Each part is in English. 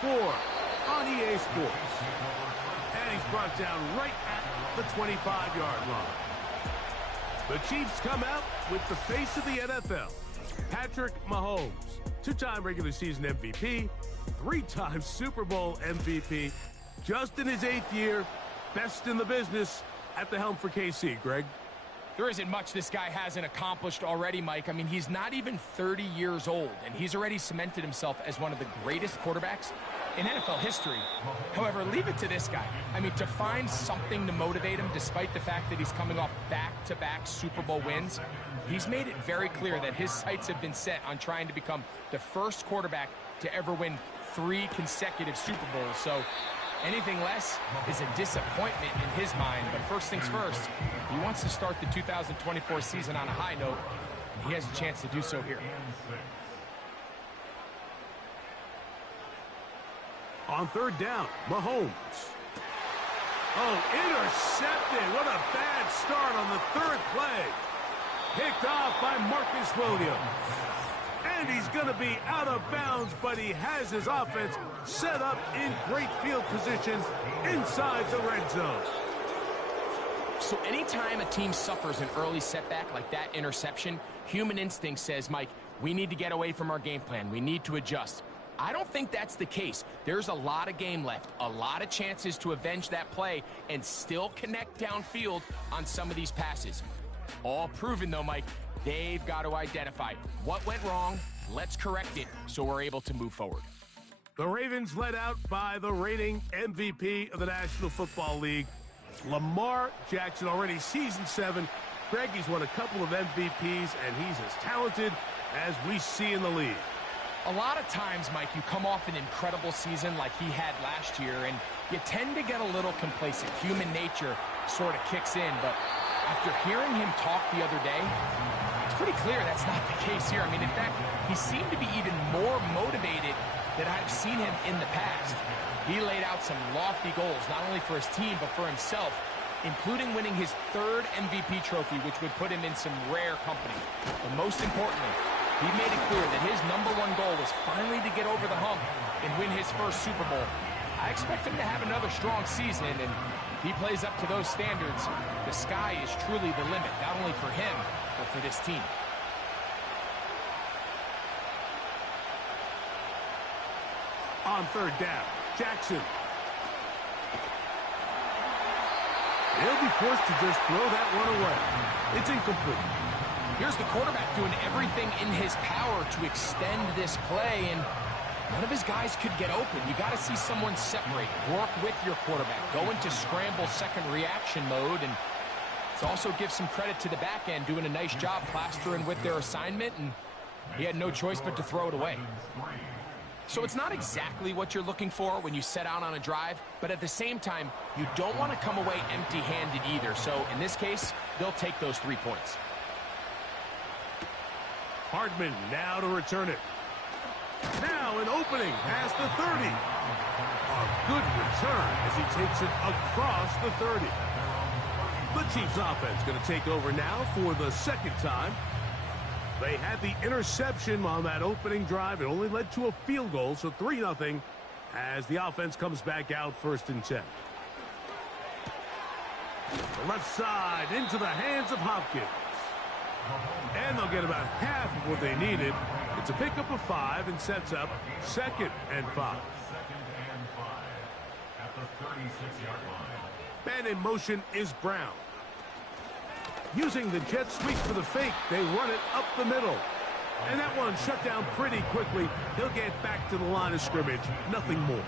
24 on EA Sports. And he's brought down right at the 25-yard line. The Chiefs come out with the face of the NFL, Patrick Mahomes, two-time regular season MVP, three-time Super Bowl MVP, just in his 8th year, best in the business at the helm for KC. Greg? There isn't much this guy hasn't accomplished already, Mike. I mean, he's not even 30 years old, and he's already cemented himself as one of the greatest quarterbacks in NFL history. However, leave it to this guy. I mean, to find something to motivate him, despite the fact that he's coming off back-to-back Super Bowl wins, he's made it very clear that his sights have been set on trying to become the first quarterback to ever win 3 consecutive Super Bowls. So anything less is a disappointment in his mind. But first things first, he wants to start the 2024 season on a high note, and he has a chance to do so here. On third down, Mahomes. Oh, intercepted. What a bad start on the third play. Picked off by Marcus Williams. And he's going to be out of bounds, but he has his offense set up in great field position inside the red zone. So anytime a team suffers an early setback like that interception, human instinct says, Mike, we need to get away from our game plan. We need to adjust. I don't think that's the case. There's a lot of game left, a lot of chances to avenge that play and still connect downfield on some of these passes. All proven, though, Mike, they've got to identify what went wrong, let's correct it so we're able to move forward. The Ravens led out by the reigning MVP of the National Football League, Lamar Jackson, already season 7. Greg, he's won a couple of MVPs, and he's as talented as we see in the league. A lot of times, Mike, you come off an incredible season like he had last year, and you tend to get a little complacent. Human nature sort of kicks in, but after hearing him talk the other day, it's pretty clear that's not the case here. I mean, in fact, he seemed to be even more motivated than I've seen him in the past. He laid out some lofty goals, not only for his team, but for himself, including winning his 3rd MVP trophy, which would put him in some rare company. But most importantly, he made it clear that his #1 goal was finally to get over the hump and win his first Super Bowl. I expect him to have another strong season, and if he plays up to those standards, the sky is truly the limit, not only for him, but for this team. On third down, Jackson. He'll be forced to just throw that one away. It's incomplete. Here's the quarterback doing everything in his power to extend this play, and none of his guys could get open. You got to see someone separate, work with your quarterback, go into scramble second reaction mode, and it also gives some credit to the back end doing a nice job plastering with their assignment, and he had no choice but to throw it away. So it's not exactly what you're looking for when you set out on a drive, but at the same time, you don't want to come away empty-handed either. So in this case, they'll take those 3 points. Hardman now to return it. Now an opening past the 30. A good return as he takes it across the 30. The Chiefs offense going to take over now for the 2nd time. They had the interception on that opening drive. It only led to a field goal, so 3-0 as the offense comes back out 1st and 10. The left side into the hands of Hopkins. And they'll get about half of what they needed. It's a pickup of 5 and sets up 2nd and 5. At the 36-yard line. Man in motion is Brown. Using the jet sweep for the fake, they run it up the middle. And that one shut down pretty quickly. He'll get back to the line of scrimmage. Nothing more.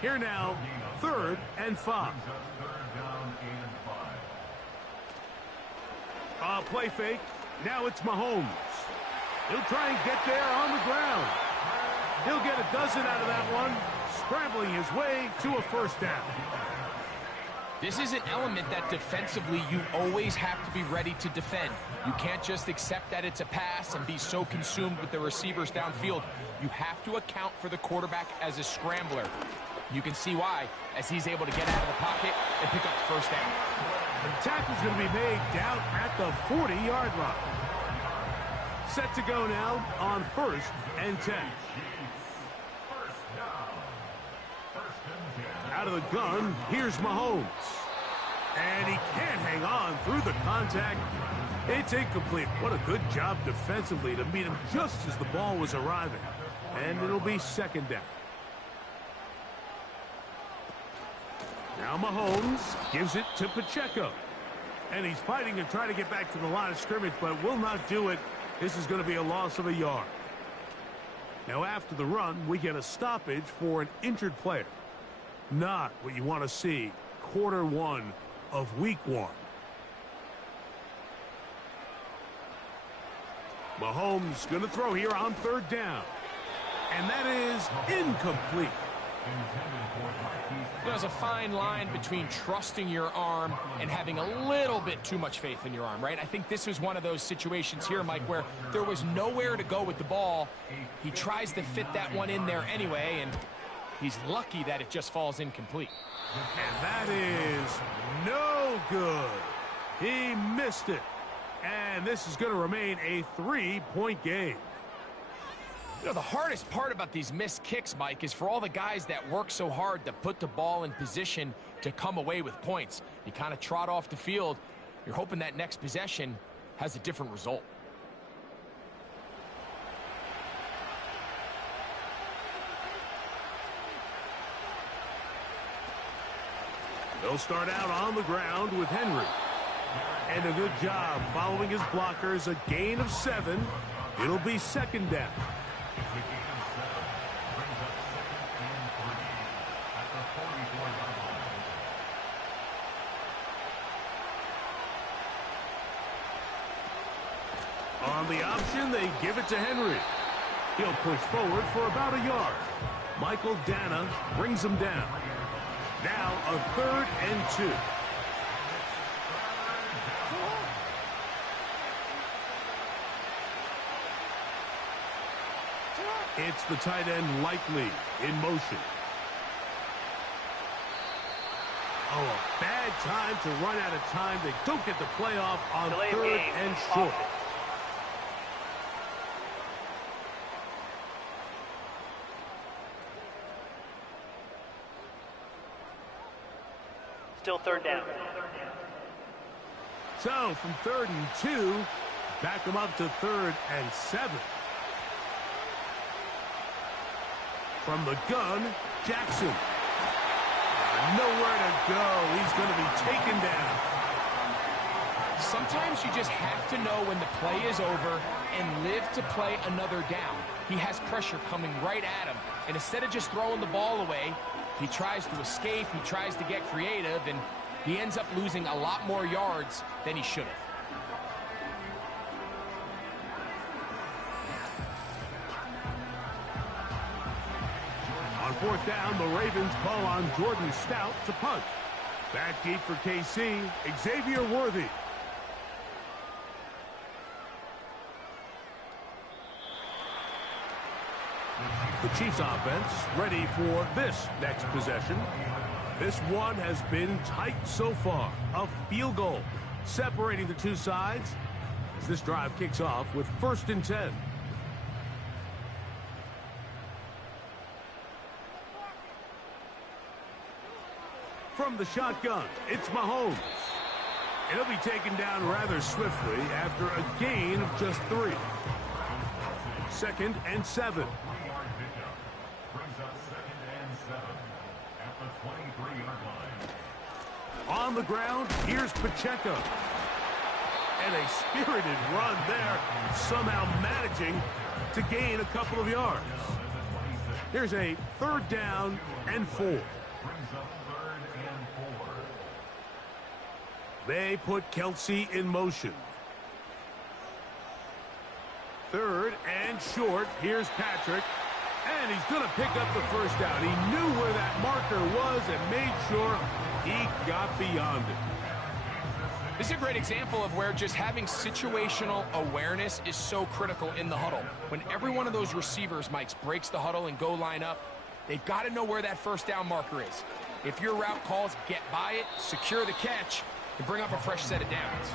Here now, 3rd and 5. Play fake. Now it's Mahomes. He'll try and get there on the ground. He'll get a dozen out of that one, scrambling his way to a 1st down. This is an element that defensively you always have to be ready to defend. You can't just accept that it's a pass and be so consumed with the receivers downfield. You have to account for the quarterback as a scrambler. You can see why, as he's able to get out of the pocket and pick up the 1st down. The tackle's going to be made down at the 40-yard line. Set to go now on 1st and 10. Out of the gun, here's Mahomes. And he can't hang on through the contact. It's incomplete. What a good job defensively to meet him just as the ball was arriving. And it'll be second down. Now Mahomes gives it to Pacheco. And he's fighting and trying to get back to the line of scrimmage, but will not do it. This is going to be a loss of a yard. Now after the run, we get a stoppage for an injured player. Not what you want to see quarter one of week one. Mahomes going to throw here on third down. And that is incomplete. There's a fine line between trusting your arm and having a little bit too much faith in your arm, right? I think this was one of those situations here, Mike, where there was nowhere to go with the ball. He tries to fit that one in there anyway, and he's lucky that it just falls incomplete. And that is no good. He missed it. And this is going to remain a 3-point game. You know, the hardest part about these missed kicks, Mike, is for all the guys that work so hard to put the ball in position to come away with points. You kind of trot off the field. You're hoping that next possession has a different result. They'll start out on the ground with Henry. And a good job following his blockers, a gain of 7. It'll be second down. On the option, they give it to Henry. He'll push forward for about a yard. Michael Dana brings him down. Now a 3rd and 2. It's the tight end Likely in motion. Oh, a bad time to run out of time. They don't get the playoff on Delay 3rd and short. Still third down. So from 3rd and 2, back them up to 3rd and 7. From the gun, Jackson. Nowhere to go. He's going to be taken down. Sometimes you just have to know when the play is over and live to play another down. He has pressure coming right at him, and instead of just throwing the ball away, he tries to escape, he tries to get creative, and he ends up losing a lot more yards than he should have. On 4th down, the Ravens call on Jordan Stout to punt. Back deep for KC, Xavier Worthy. The Chiefs offense ready for this next possession. This one has been tight so far. A field goal separating the two sides as this drive kicks off with 1st and 10. From the shotgun, it's Mahomes. And he'll be taken down rather swiftly after a gain of just 3. 2nd and 7. On the ground, here's Pacheco. And a spirited run there, somehow managing to gain a couple of yards. Here's a 3rd down and 4. They put Kelsey in motion. 3rd and short. Here's Patrick. And he's going to pick up the 1st down. He knew where that marker was and made sure he got beyond it. This is a great example of where just having situational awareness is so critical in the huddle. When every one of those receivers, Mike, breaks the huddle and go line up, they've got to know where that 1st down marker is. If your route calls, get by it, secure the catch, and bring up a fresh set of downs.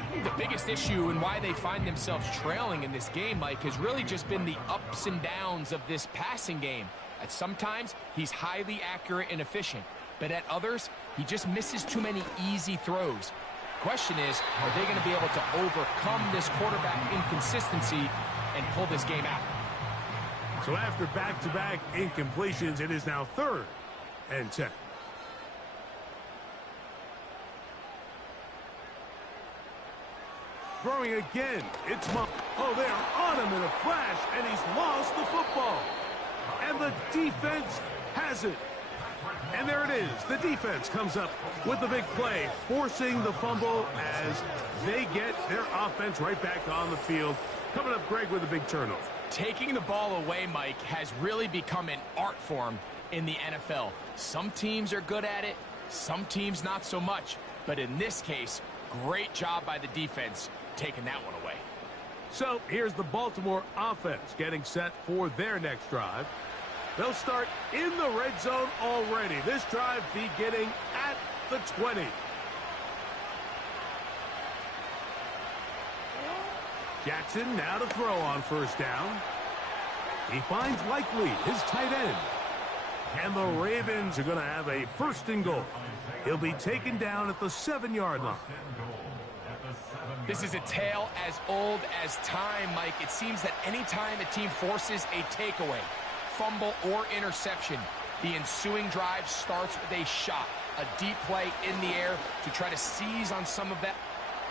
I think the biggest issue and why they find themselves trailing in this game, Mike, has really just been the ups and downs of this passing game. At sometimes, he's highly accurate and efficient, but at others, he just misses too many easy throws. Question is, are they going to be able to overcome this quarterback inconsistency and pull this game out? So after back-to-back incompletions, it is now 3rd and 10. Throwing again. It's oh, they are on him in a flash, and he's lost the football. And the defense has it. And there it is. The defense comes up with the big play, forcing the fumble as they get their offense right back on the field. Coming up, Greg, with a big turnover. Taking the ball away, Mike, has really become an art form in the NFL. Some teams are good at it, some teams not so much. But in this case, great job by the defense taking that one away. So here's the Baltimore offense getting set for their next drive. They'll start in the red zone already. This drive beginning at the 20. Jackson now to throw on first down. He finds Likely, his tight end. And the Ravens are going to have a 1st and goal. He'll be taken down at the 7-yard line. This is a tale as old as time, Mike. It seems that any time a team forces a takeaway, fumble, or interception, the ensuing drive starts with a shot, a deep play in the air to try to seize on some of that.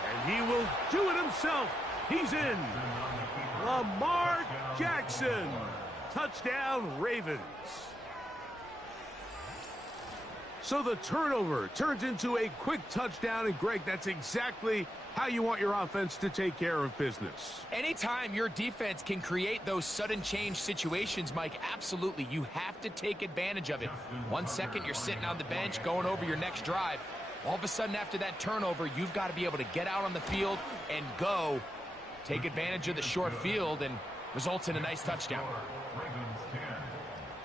And he will do it himself. He's in. Lamar Jackson. Touchdown, Ravens. So the turnover turns into a quick touchdown, and Greg, that's exactly how you want your offense to take care of business. Anytime your defense can create those sudden change situations, Mike, absolutely, you have to take advantage of it. 1 second, you're sitting on the bench, going over your next drive. All of a sudden, after that turnover, you've got to be able to get out on the field and go. Take advantage of the short field, and results in a nice touchdown. Ravens 10,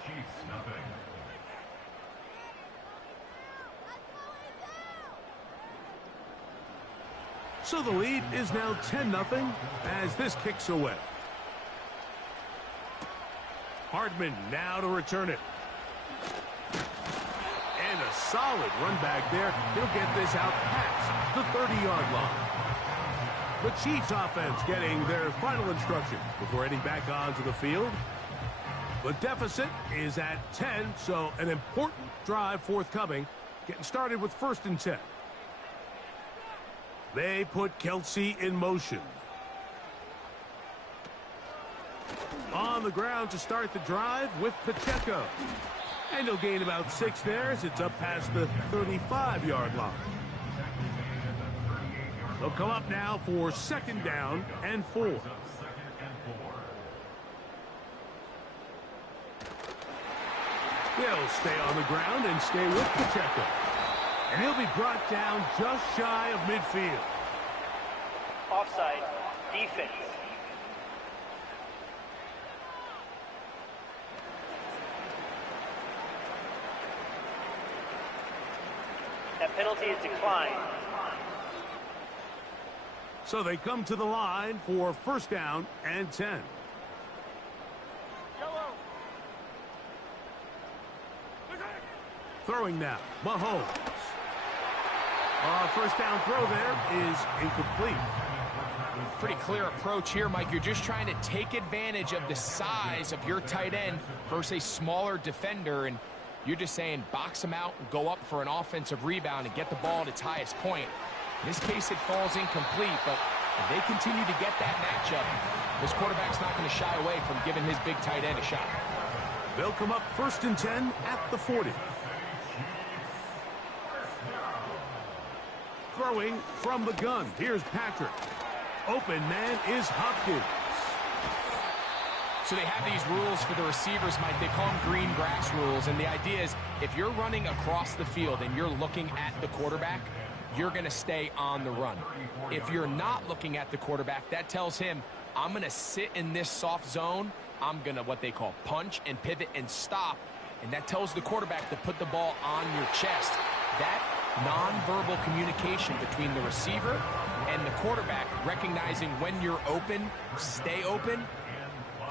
Chiefs nothing. So the lead is now 10-0 as this kicks away. Hardman now to return it. And a solid run back there. He'll get this out past the 30-yard line. The Chiefs offense getting their final instructions before heading back onto the field. The deficit is at 10, so an important drive forthcoming. Getting started with 1st and 10. They put Kelsey in motion. On the ground to start the drive with Pacheco. And he'll gain about 6 there as it's up past the 35-yard line. They'll come up now for 2nd down and 4. They'll stay on the ground and stay with Pacheco. And he'll be brought down just shy of midfield. Offside, defense. That penalty is declined. So they come to the line for 1st down and 10. Throwing now, Mahomes. 1st down throw there is incomplete. Pretty clear approach here, Mike. You're just trying to take advantage of the size of your tight end versus a smaller defender, and you're just saying box him out and go up for an offensive rebound and get the ball at its highest point. In this case, it falls incomplete, but if they continue to get that matchup, this quarterback's not going to shy away from giving his big tight end a shot. They'll come up 1st and 10 at the 40. Throwing from the gun. Here's Patrick. Open man is Hopkins. So they have these rules for the receivers, Mike. They call them green grass rules. And the idea is if you're running across the field and you're looking at the quarterback, you're going to stay on the run. If you're not looking at the quarterback, that tells him, I'm going to sit in this soft zone. I'm going to what they call punch and pivot and stop. And that tells the quarterback to put the ball on your chest. That nonverbal communication between the receiver and the quarterback, recognizing when you're open, stay open,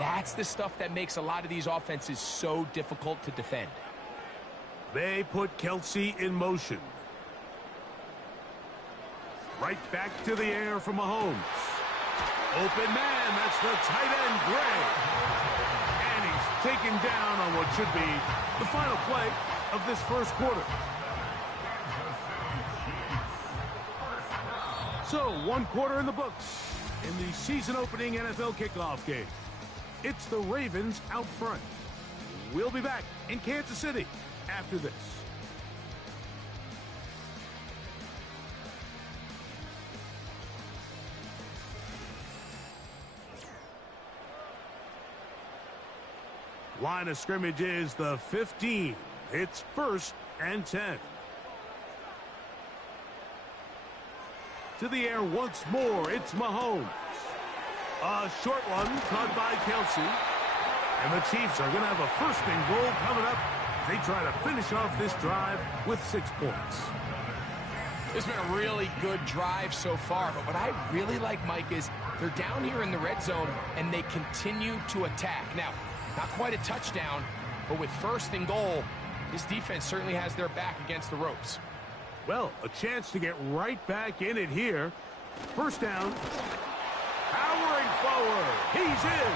That's the stuff that makes a lot of these offenses so difficult to defend. They put Kelce in motion. Right back to the air for Mahomes. Open man, that's the tight end, Gray. And he's taken down on what should be the final play of this first quarter. So, one quarter in the books in the season-opening NFL kickoff game. It's the Ravens out front. We'll be back in Kansas City after this. Line of scrimmage is the 15. It's 1st and 10. To the air once more, it's Mahomes. A short one caught by Kelce. And the Chiefs are going to have a 1st and goal coming up. They try to finish off this drive with 6 points. It's been a really good drive so far, but what I really like, Mike, is they're down here in the red zone, and they continue to attack. Now, not quite a touchdown, but with 1st and goal, this defense certainly has their back against the ropes. Well, a chance to get right back in it here. 1st down. Powering forward. He's in.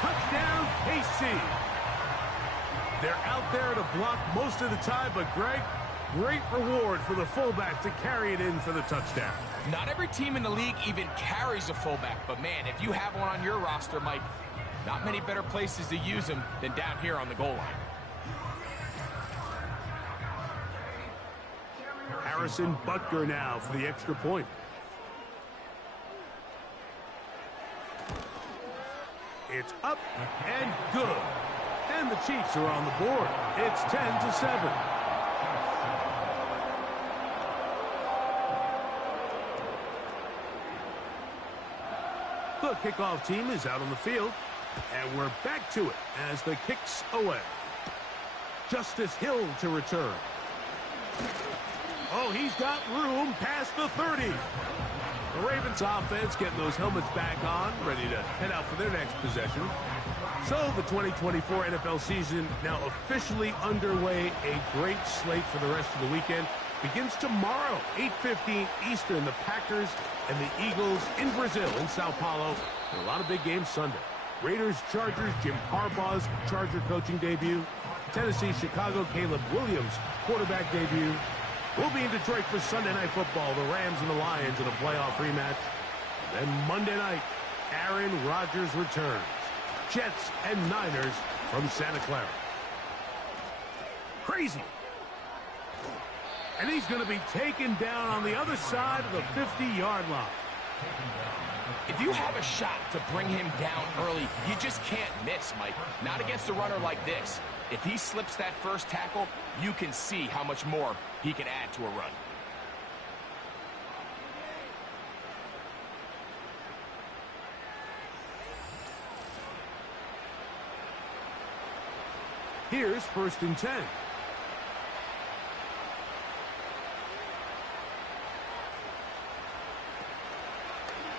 Touchdown, KC. They're out there to block most of the time, but Greg, great reward for the fullback to carry it in for the touchdown. Not every team in the league even carries a fullback, but man, if you have one on your roster, Mike, not many better places to use them than down here on the goal line. Harrison Butker now for the extra point. It's up and good. And the Chiefs are on the board. It's 10-7. The kickoff team is out on the field. And we're back to it as the kick's away. Justice Hill to return. Oh, he's got room past the 30. The Ravens offense getting those helmets back on, ready to head out for their next possession. So the 2024 NFL season now officially underway. A great slate for the rest of the weekend. Begins tomorrow, 8:15 Eastern. The Packers and the Eagles in Brazil, in Sao Paulo. And a lot of big games Sunday. Raiders, Chargers, Jim Harbaugh's Charger coaching debut. Tennessee, Chicago, Caleb Williams quarterback debut. We'll be in Detroit for Sunday Night Football, the Rams and the Lions in a playoff rematch. And then Monday night, Aaron Rodgers returns. Jets and Niners from Santa Clara. Crazy. And he's going to be taken down on the other side of the 50-yard line. If you have a shot to bring him down early, you just can't miss, Mike. Not against a runner like this. If he slips that first tackle, you can see how much more he can add to a run. Here's 1st and 10.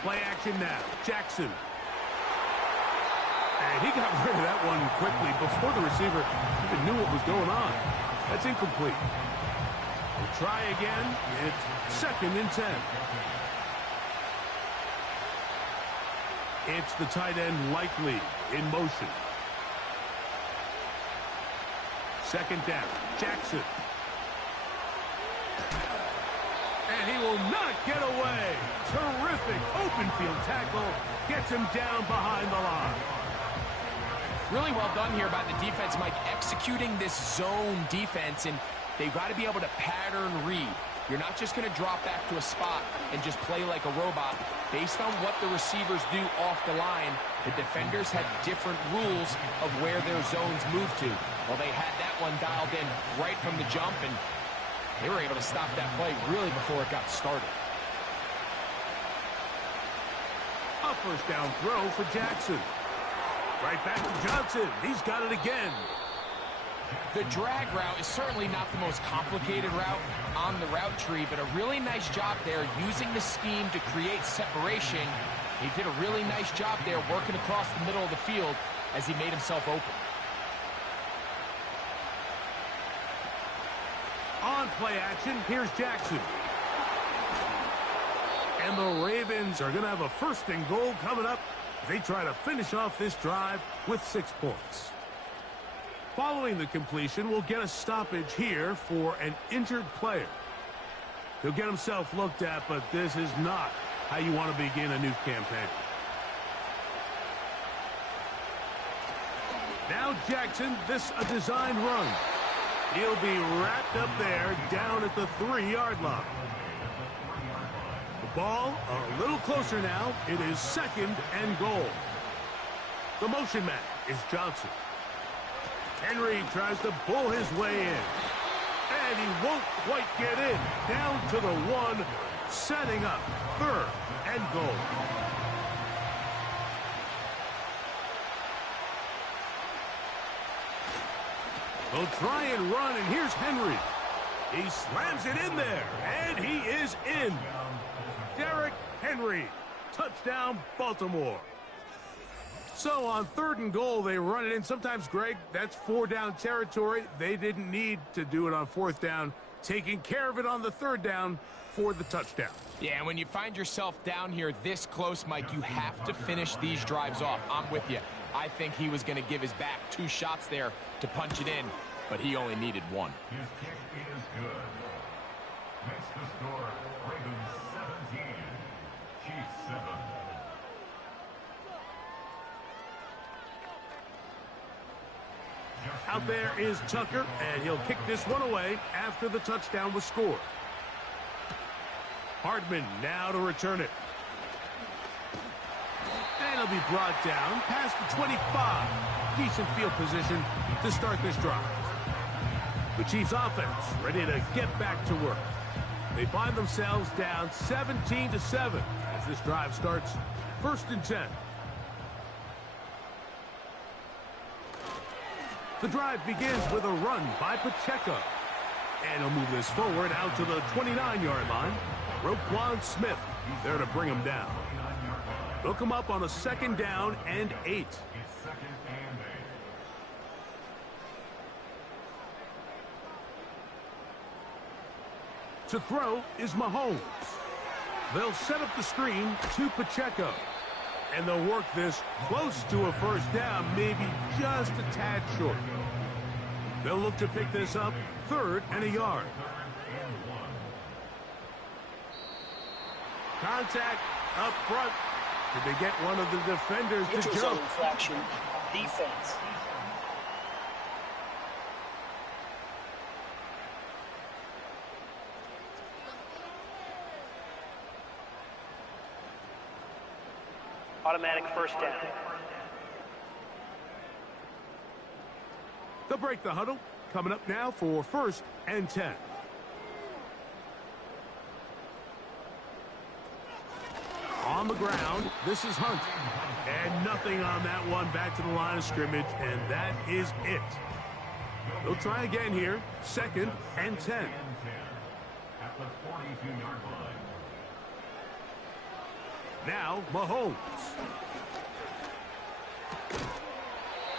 Play action now. Jackson. And he got rid of that one quickly before the receiver even knew what was going on. That's incomplete. We'll try again. It's 2nd and 10. It's the tight end Likely in motion. 2nd down. Jackson. And he will not get away. Terrific open field tackle. Gets him down behind the line. Really well done here by the defense, Mike, executing this zone defense, and they've got to be able to pattern read. You're not just going to drop back to a spot and just play like a robot. Based on what the receivers do off the line, the defenders have different rules of where their zones move to. Well, they had that one dialed in right from the jump, and they were able to stop that play really before it got started. A 1st down throw for Jackson. Right back to Johnson. He's got it again. The drag route is certainly not the most complicated route on the route tree, but a really nice job there using the scheme to create separation He did a really nice job there working across the middle of the field as he made himself open. On play action, here's Jackson. And the Ravens are going to have a 1st and goal coming up. They try to finish off this drive with 6 points. Following the completion, we'll get a stoppage here for an injured player. He'll get himself looked at, but this is not how you want to begin a new campaign. Now Jackson, this a designed run. He'll be wrapped up there down at the 3-yard line. The ball a little closer now. It is 2nd and goal. The motion man is Johnson. Henry tries to pull his way in. And he won't quite get in. Down to the 1, setting up 3rd and goal. They'll try and run, and here's Henry. He slams it in there, and he is in. Derrick Henry, touchdown Baltimore. So on 3rd and goal, they run it in. Sometimes, Greg, that's 4-down territory. They didn't need to do it on 4th down, taking care of it on the 3rd down for the touchdown. Yeah, when you find yourself down here this close, Mike, you have to finish these drives off. I'm with you. I think he was going to give his back 2 shots there to punch it in, but he only needed 1. His kick is good. Makes the score Ravens 17, Chiefs 7. Out there is Tucker, and he'll kick this one away after the touchdown was scored. Hardman now to return it. And he'll be brought down past the 25. Decent field position to start this drive. The Chiefs offense ready to get back to work. They find themselves down 17-7 as this drive starts 1st and 10. The drive begins with a run by Pacheco. And he'll move this forward out to the 29-yard line. Roquan Smith there to bring him down. They'll come up on a 2nd down and 8. It's 2nd and 8. To throw is Mahomes. They'll set up the screen to Pacheco. And they'll work this close to a 1st down, maybe just a tad short. They'll look to pick this up 3rd and a yard. Contact up front. Did they get one of the defenders to Neutral zone jump? infraction. Defense. Automatic 1st down. They'll break the huddle. Coming up now for 1st and 10. On the ground, this is Hunt. And nothing on that one, back to the line of scrimmage, and that is it. They'll try again here, 2nd and 10. At the 42-yard line. Now, Mahomes.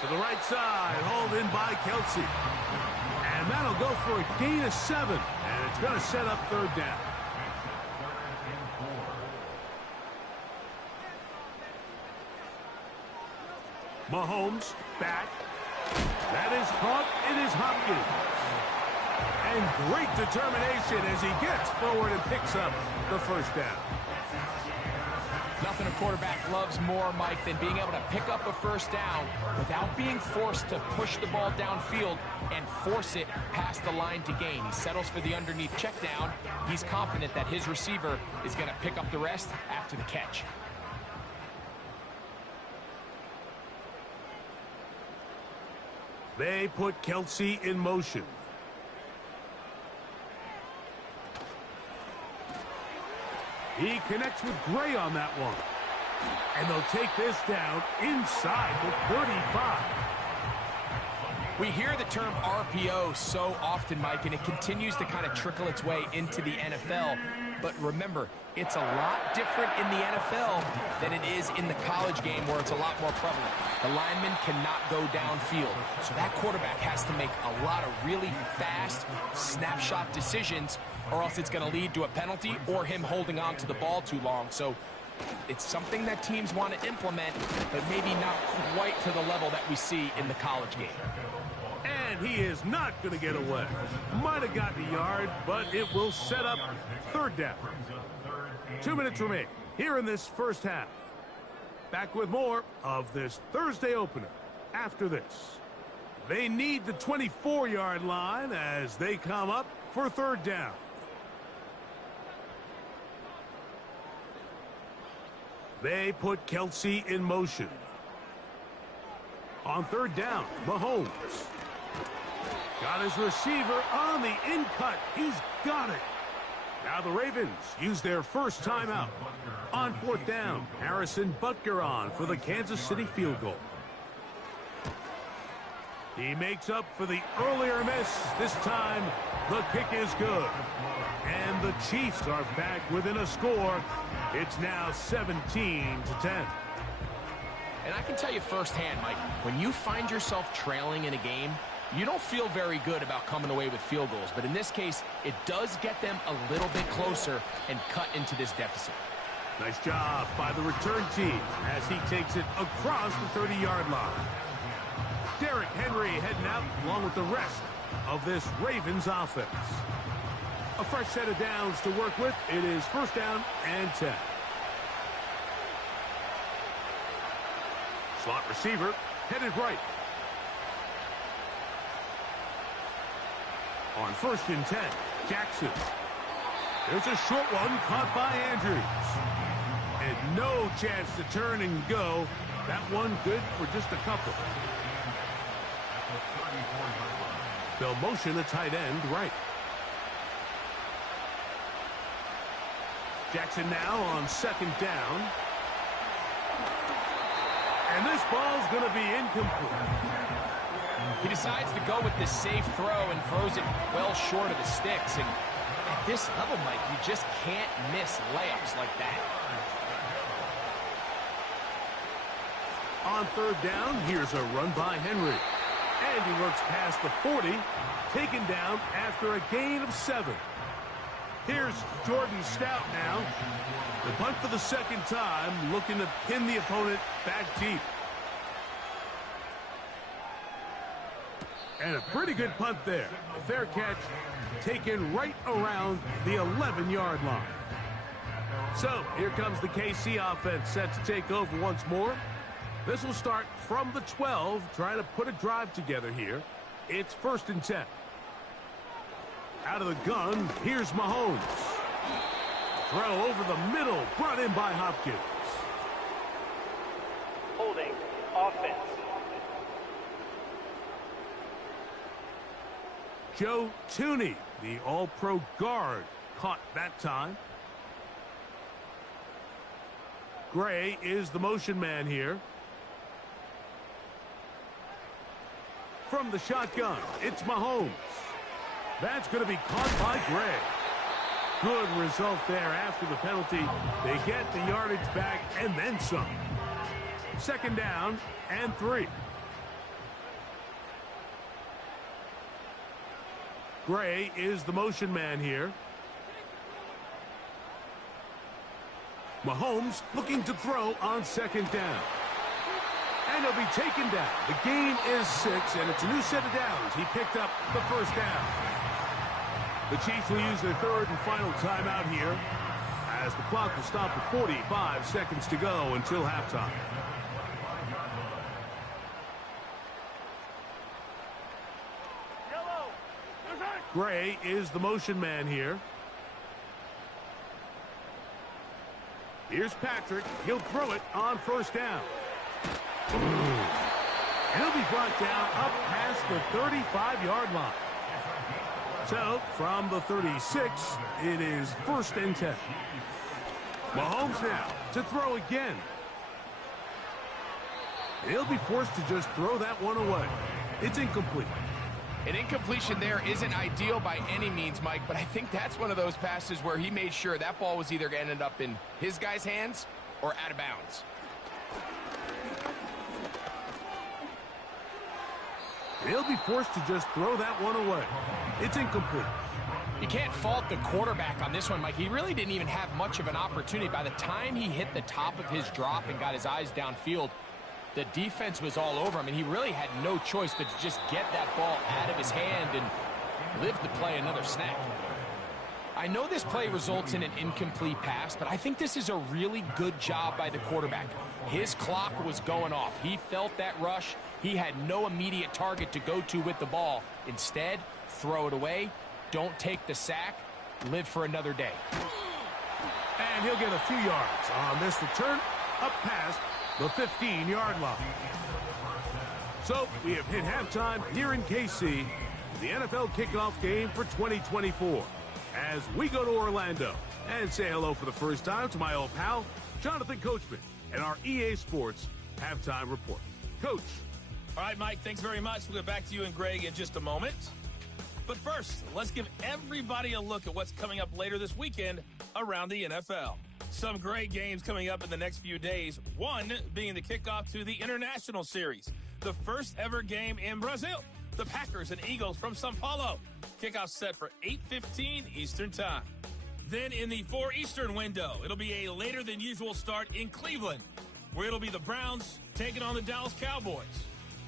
To the right side, hauled in by Kelsey. And that'll go for a gain of 7. And it's going to set up 3rd down. Mahomes back. That is caught. It is Hopkins. And great determination as he gets forward and picks up the 1st down. Nothing a quarterback loves more, Mike, than being able to pick up a 1st down without being forced to push the ball downfield and force it past the line to gain. He settles for the underneath check down. He's confident that his receiver is going to pick up the rest after the catch. They put Kelsey in motion. He connects with Gray on that one. And they'll take this down inside the 35. We hear the term RPO so often, Mike, and it continues to kind of trickle its way into the NFL. But remember, it's a lot different in the NFL than it is in the college game where it's a lot more prevalent. The lineman cannot go downfield, so that quarterback has to make a lot of really fast snapshot decisions, or else it's going to lead to a penalty or him holding on to the ball too long. So it's something that teams want to implement, but maybe not quite to the level that we see in the college game. And he is not going to get away. Might have gotten a yard, but it will set up third down. 2 minutes remain here in this first half. Back with more of this Thursday opener after this. They need the 24-yard line as they come up for third down. They put Kelce in motion. On third down, Mahomes. Got his receiver on the in-cut. He's got it. Now the Ravens use their first timeout. On fourth down, Harrison Butker on for the Kansas City field goal. He makes up for the earlier miss. This time, the kick is good. And the Chiefs are back within a score. It's now 17-10. And I can tell you firsthand, Mike, when you find yourself trailing in a game, you don't feel very good about coming away with field goals. But in this case, it does get them a little bit closer and cut into this deficit. Nice job by the return team as he takes it across the 30-yard line. Derrick Henry heading out along with the rest of this Ravens offense. A fresh set of downs to work with. It is first down and 10. Slot receiver headed right. On first and 10, Jackson. There's a short one caught by Andrews. And no chance to turn and go. That one good for just a couple. They'll motion a tight end right. Jackson now on second down. And this ball's going to be incomplete. He decides to go with this safe throw and throws it well short of the sticks. And at this level, Mike, you just can't miss layups like that. On third down, here's a run by Henry. And he works past the 40, taken down after a gain of 7. Here's Jordan Stout now. The punt for the second time, looking to pin the opponent back deep. And a pretty good punt there. A fair catch taken right around the 11-yard line. So here comes the KC offense set to take over once more. This will start from the 12, trying to put a drive together here. It's first and 10. Out of the gun, here's Mahomes. Throw over the middle, brought in by Hopkins. Holding offense. Joe Thuney, the all-pro guard, caught that time. Gray is the motion man here. From the shotgun, it's Mahomes. That's going to be caught by Gray. Good result there after the penalty. They get the yardage back and then some. Second down and 3. Gray is the motion man here. Mahomes looking to throw on second down. And he'll be taken down. The gain is 6, and it's a new set of downs. He picked up the first down. The Chiefs will use their third and final timeout here as the clock will stop at 45 seconds to go until halftime. Gray is the motion man here. Here's Patrick. He'll throw it on first down. And he'll be brought down up past the 35-yard line. So, from the 36, it is first and 10. Mahomes now to throw again. He'll be forced to just throw that one away. It's incomplete. An incompletion there isn't ideal by any means, Mike, but I think that's one of those passes where he made sure that ball was either going to end up in his guy's hands or out of bounds. He'll be forced to just throw that one away. It's incomplete. You can't fault the quarterback on this one, Mike. He really didn't even have much of an opportunity. By the time he hit the top of his drop and got his eyes downfield, the defense was all over him, and he really had no choice but to just get that ball out of his hand and live to play another snap. I know this play results in an incomplete pass, but I think this is a really good job by the quarterback. His clock was going off. He felt that rush. He had no immediate target to go to with the ball. Instead, throw it away. Don't take the sack. Live for another day. And he'll get a few yards on this return up past the 15-yard line. So we have hit halftime here in KC, the NFL kickoff game for 2024. As we go to Orlando and say hello for the first time to my old pal, Jonathan Coachman, and our EA Sports halftime report. Coach. All right, Mike, thanks very much. We'll get back to you and Greg in just a moment. But first, let's give everybody a look at what's coming up later this weekend around the NFL. Some great games coming up in the next few days, one being the kickoff to the International Series, the first ever game in Brazil. The Packers and Eagles from São Paulo. Kickoff set for 8:15 Eastern Time. Then in the 4 Eastern window, it'll be a later than usual start in Cleveland, where it'll be the Browns taking on the Dallas Cowboys.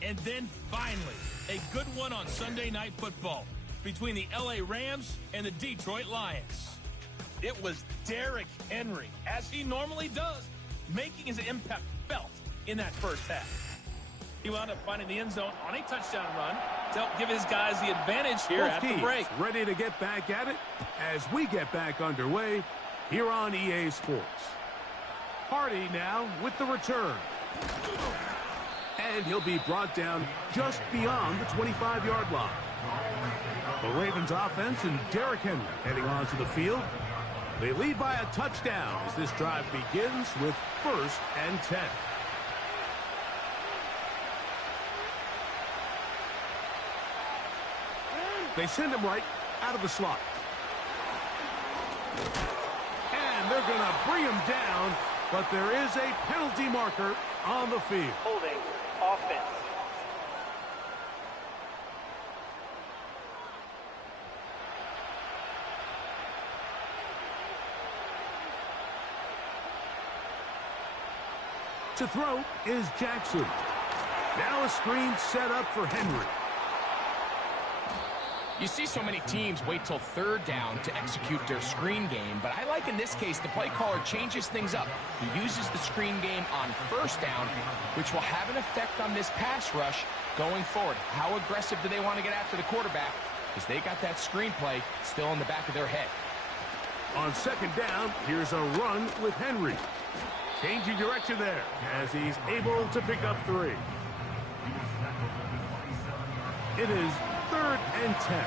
And then finally, a good one on Sunday Night Football between the LA Rams and the Detroit Lions. It was Derrick Henry, as he normally does, making his impact felt in that first half. He wound up finding the end zone on a touchdown run to help give his guys the advantage here at the break. Ready to get back at it as we get back underway here on EA Sports. Hardy now with the return. And he'll be brought down just beyond the 25-yard line. The Ravens offense and Derrick Henry heading onto the field. They lead by a touchdown as this drive begins with 1st and 10. They send him right out of the slot. And they're going to bring him down, but there is a penalty marker on the field. Holding offense. To throw is Jackson. Now a screen set up for Henry. You see so many teams wait till 3rd down to execute their screen game, but I like in this case the play caller changes things up. He uses the screen game on 1st down, which will have an effect on this pass rush going forward. How aggressive do they want to get after the quarterback? Because they got that screen play still in the back of their head. On 2nd down, here's a run with Henry. Changing direction there as he's able to pick up 3. It is 3rd and 10.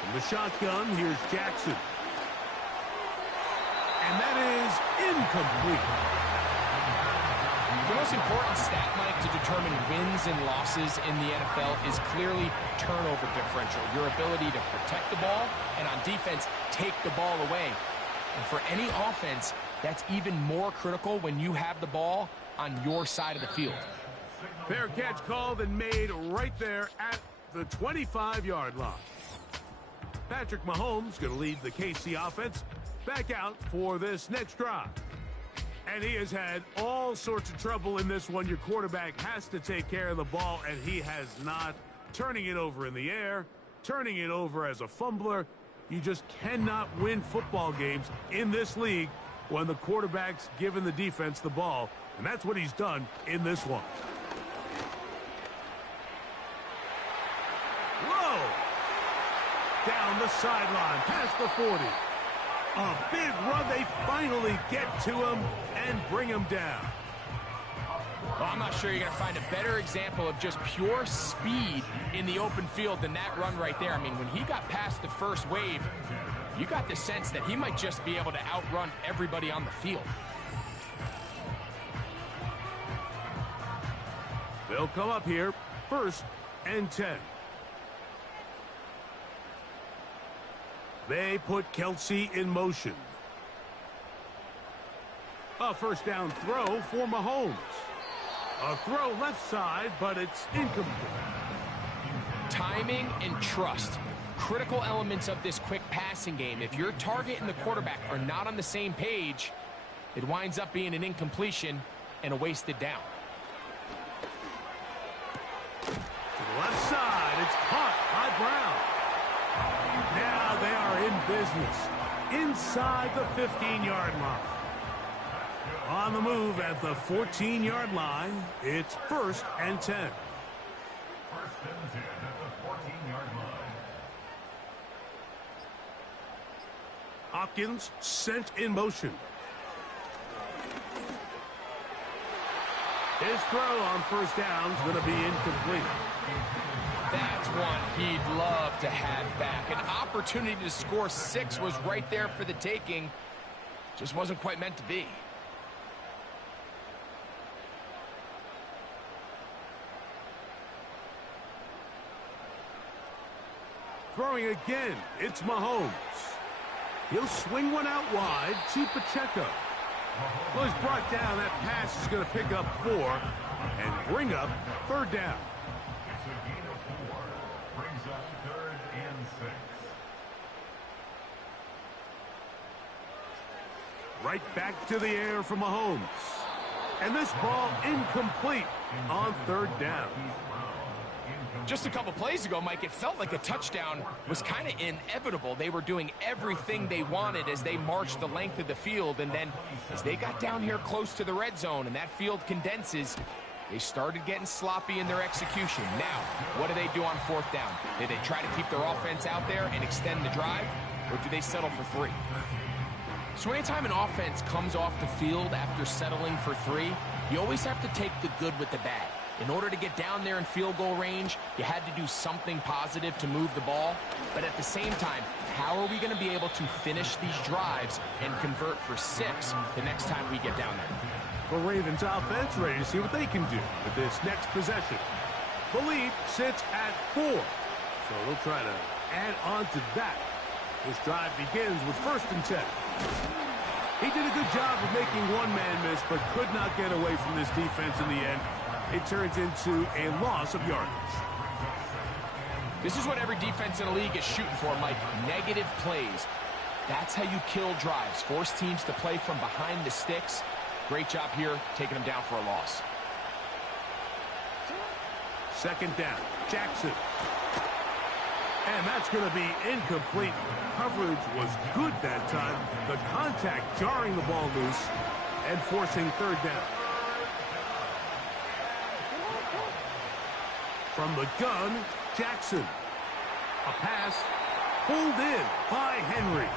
From the shotgun, here's Jackson. And that is incomplete. The most important stat, Mike, to determine wins and losses in the NFL is clearly turnover differential, your ability to protect the ball and on defense take the ball away. And for any offense, that's even more critical when you have the ball on your side of the field. Fair catch called and made right there at the 25-yard line. Patrick Mahomes going to lead the KC offense back out for this next drive. And he has had all sorts of trouble in this one. Your quarterback has to take care of the ball, and he has not. Turning it over in the air, turning it over as a fumbler. You just cannot win football games in this league when the quarterback's giving the defense the ball. And that's what he's done in this one. Whoa! Down the sideline, past the 40. A big run. They finally get to him and bring him down. Well, I'm not sure you're going to find a better example of just pure speed in the open field than that run right there. I mean, when he got past the first wave, you got the sense that he might just be able to outrun everybody on the field. They'll come up here, 1st and 10. They put Kelce in motion. A 1st down throw for Mahomes. A throw left side, but it's incomplete. Timing and trust. Critical elements of this quick passing game. If your target and the quarterback are not on the same page, it winds up being an incompletion and a wasted down. To the left side, it's caught by Brown. Now they are in business inside the 15-yard line. On the move at the 14-yard line, it's 1st and 10. 1st and 10 at the 14-yard line. Hopkins sent in motion. His throw on 1st down is going to be incomplete. That's one he'd love to have back. An opportunity to score 6 was right there for the taking. Just wasn't quite meant to be. Throwing again, it's Mahomes. He'll swing one out wide to Pacheco. Well, he's brought down. That pass is going to pick up 4 and bring up 3rd down. It's a gain of 4. Brings up 3rd and 6. Right back to the air for Mahomes. And this ball incomplete on 3rd down. Just a couple plays ago, Mike, it felt like a touchdown was kind of inevitable. They were doing everything they wanted as they marched the length of the field, and then as they got down here close to the red zone and that field condenses, they started getting sloppy in their execution. Now, what do they do on 4th down? Do they try to keep their offense out there and extend the drive, or do they settle for 3? So anytime an offense comes off the field after settling for 3, you always have to take the good with the bad. In order to get down there in field goal range, you had to do something positive to move the ball. But at the same time, how are we going to be able to finish these drives and convert for 6 the next time we get down there? The Ravens offense ready to see what they can do with this next possession. The lead sits at 4. So they'll try to add on to that. This drive begins with 1st and 10. He did a good job of making one man miss, but could not get away from this defense in the end. It turns into a loss of yardage. This is what every defense in the league is shooting for, Mike. Negative plays. That's how you kill drives. Force teams to play from behind the sticks. Great job here, taking them down for a loss. 2nd down, Jackson. And that's going to be incomplete. Coverage was good that time. The contact jarring the ball loose and forcing 3rd down. From the gun, Jackson. A pass pulled in by Henry.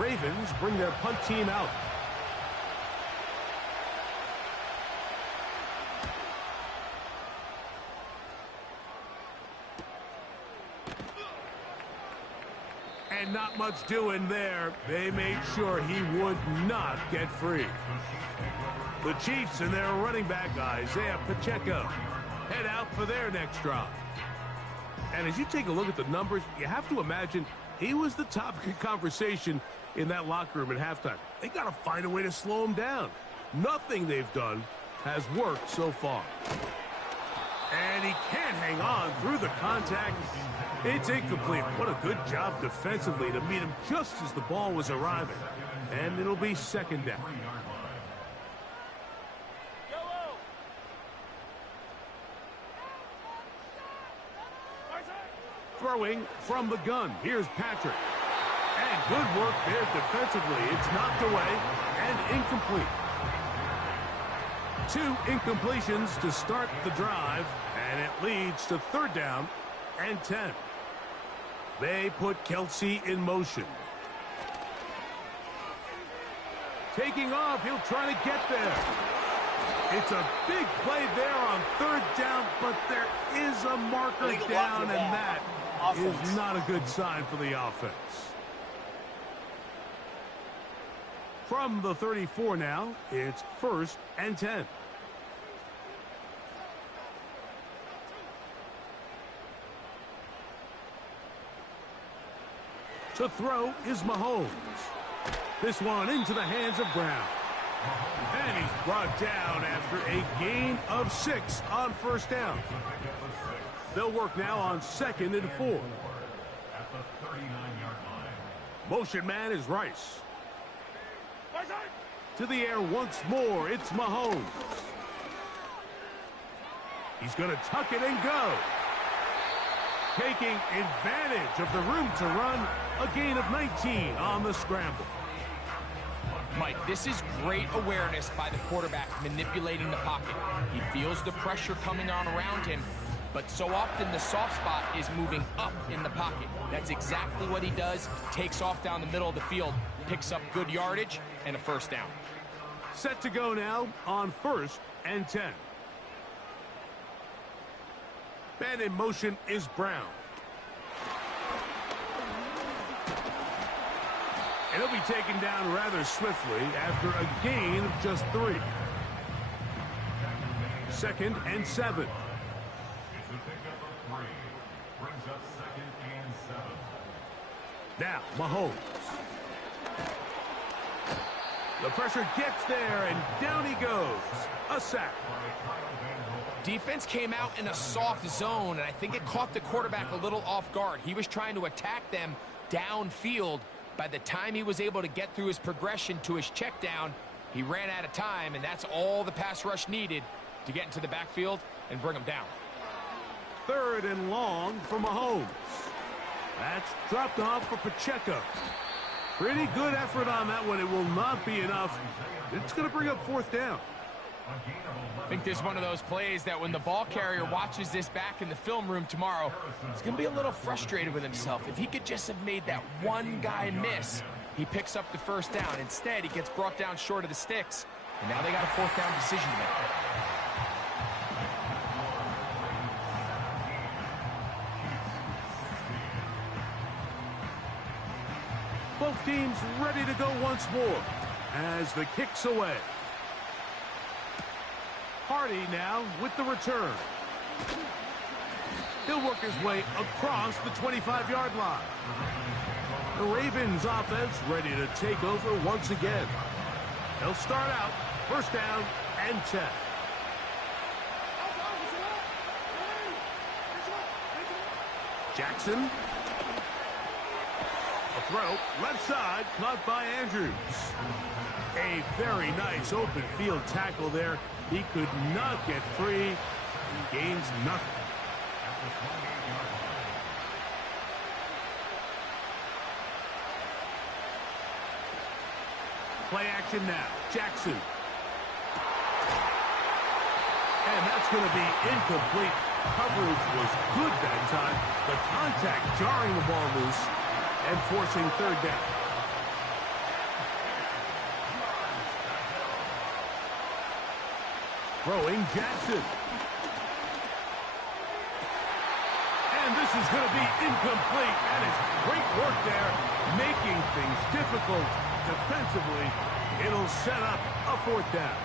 Ravens bring their punt team out. And not much doing there. They made sure he would not get free. The Chiefs and their running back, Isaiah Pacheco, head out for their next drive. And as you take a look at the numbers, you have to imagine he was the topic of conversation in that locker room at halftime. They got to find a way to slow him down. Nothing they've done has worked so far. And he can't hang on through the contact. It's incomplete. What a good job defensively to meet him just as the ball was arriving. And it'll be 2nd down. Throwing from the gun. Here's Patrick. And good work there defensively. It's knocked away and incomplete. 2 incompletions to start the drive, and it leads to 3rd down and 10. They put Kelce in motion. Taking off, he'll try to get there. It's a big play there on 3rd down, but there is a marker down, and that is not a good sign for the offense. From the 34 now, it's 1st and 10. To throw is Mahomes. This one into the hands of Brown. And he's brought down after a gain of 6 on 1st down. They'll work now on 2nd and 4. At the 39-yard line. Motion man is Rice. To the air once more, it's Mahomes. He's going to tuck it and go. Taking advantage of the room to run, a gain of 19 on the scramble. Mike, this is great awareness by the quarterback manipulating the pocket. He feels the pressure coming on around him, but so often the soft spot is moving up in the pocket. That's exactly what he does. Takes off down the middle of the field, picks up good yardage, and a 1st down. Set to go now on 1st and 10. Man in motion is Brown. And he'll be taken down rather swiftly after a gain of just 3. 2nd and 7. It's a pickup of 3. Brings up 2nd and 7. Now, Mahomes. The pressure gets there, and down he goes. A sack. Defense came out in a soft zone, and I think it caught the quarterback a little off guard. He was trying to attack them downfield. By the time he was able to get through his progression to his check down, he ran out of time, and that's all the pass rush needed to get into the backfield and bring him down. 3rd and long for Mahomes. That's dropped off for Pacheco. Pretty good effort on that one. It will not be enough. It's going to bring up 4th down. I think there's one of those plays that when the ball carrier watches this back in the film room tomorrow, he's going to be a little frustrated with himself. If he could just have made that one guy miss, he picks up the 1st down. Instead, he gets brought down short of the sticks, and now they got a 4th down decision to make. Both teams ready to go once more as the kick's away. Hardy now with the return. He'll work his way across the 25-yard line. The Ravens offense ready to take over once again. They'll start out 1st down and 10. Jackson. A throw, left side, caught by Andrews. A very nice open field tackle there. He could not get free. He gains nothing. Play action now. Jackson. And that's going to be incomplete. Coverage was good that time. The contact jarring the ball loose and forcing 3rd down. Throwing Jackson. And this is going to be incomplete. That is great work there, making things difficult defensively. It'll set up a 4th down.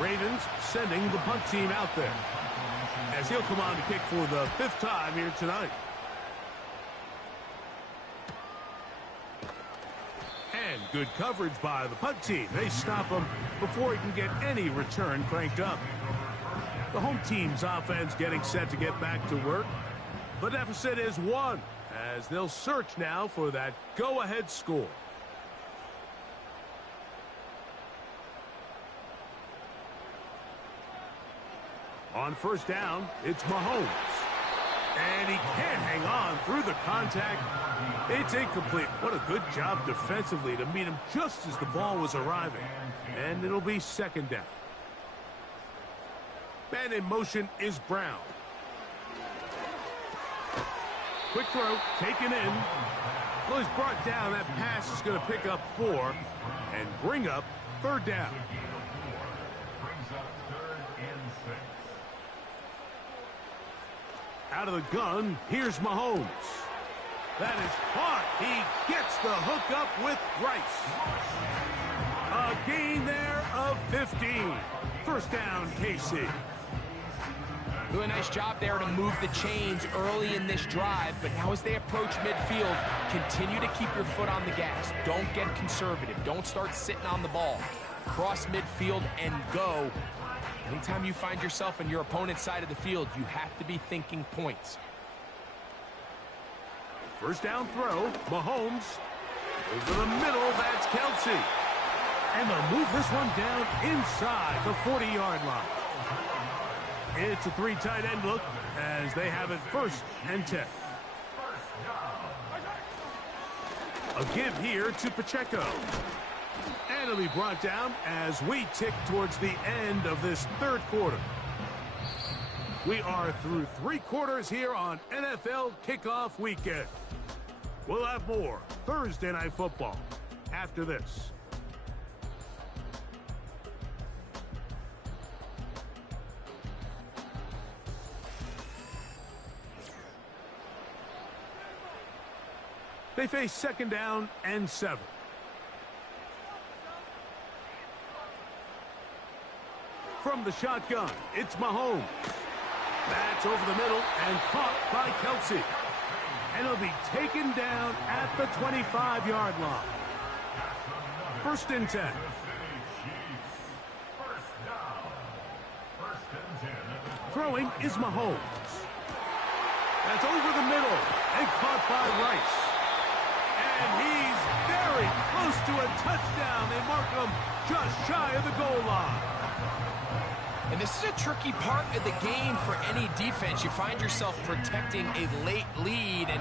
Ravens sending the punt team out there, as he'll come on to kick for the 5th time here tonight. And good coverage by the punt team. They stop him before he can get any return cranked up. The home team's offense getting set to get back to work. The deficit is 1, as they'll search now for that go-ahead score. On 1st down, it's Mahomes. And he can't hang on through the contact. It's incomplete. What a good job defensively to meet him just as the ball was arriving. And it'll be 2nd down. Man in motion is Brown. Quick throw, taken in. Well, he's brought down. That pass is going to pick up 4 and bring up 3rd down. Brings up 3rd and 6. Out of the gun, here's Mahomes. That is caught. He gets the hook up with Rice. A gain there of 15. First down, KC. Doing a nice job there to move the chains early in this drive, but now as they approach midfield, continue to keep your foot on the gas. Don't get conservative. Don't start sitting on the ball. Cross midfield and go. Anytime you find yourself on your opponent's side of the field, you have to be thinking points. First down throw, Mahomes. Over the middle, that's Kelsey. And they'll move this one down inside the 40-yard line. It's a three tight end look as they have it first and 10. A give here to Pacheco. And it'll be brought down as we tick towards the end of this third quarter. We are through three quarters here on NFL Kickoff Weekend. We'll have more Thursday Night Football after this. They face second down and 7. From the shotgun, it's Mahomes. That's over the middle and caught by Kelsey. And it'll be taken down at the 25-yard line. First and 10. Throwing is Mahomes. That's over the middle and caught by Rice. And he's very close to a touchdown. They mark him just shy of the goal line. And this is a tricky part of the game for any defense. You find yourself protecting a late lead, and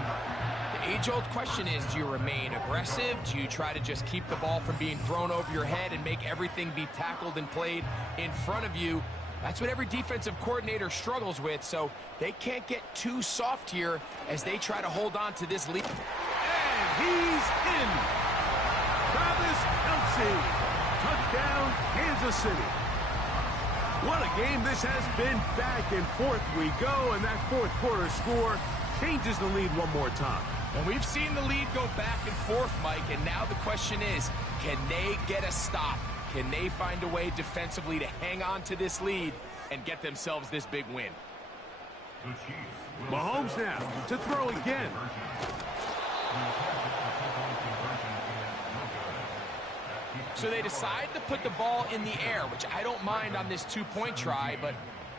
the age-old question is, do you remain aggressive? Do you try to just keep the ball from being thrown over your head and make everything be tackled and played in front of you? That's what every defensive coordinator struggles with, so they can't get too soft here as they try to hold on to this lead. And he's in. Travis Kelce. Touchdown, Kansas City. What a game this has been. Back and forth we go, and that fourth quarter score changes the lead one more time. And we've seen the lead go back and forth, Mike, and now the question is, can they get a stop? Can they find a way defensively to hang on to this lead and get themselves this big win? Mahomes now to throw again. So they decide to put the ball in the air, which I don't mind on this two-point try, but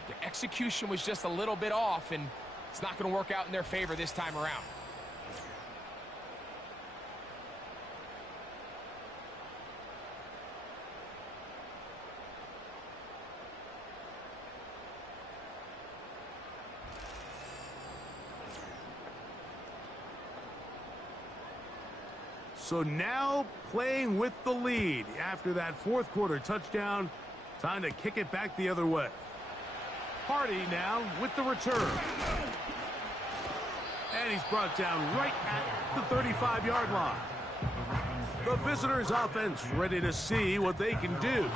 the execution was just a little bit off, and it's not going to work out in their favor this time around. So now playing with the lead after that fourth quarter touchdown. Time to kick it back the other way. Hardy now with the return. And he's brought down right at the 35-yard line. The visitors' offense ready to see what they can do.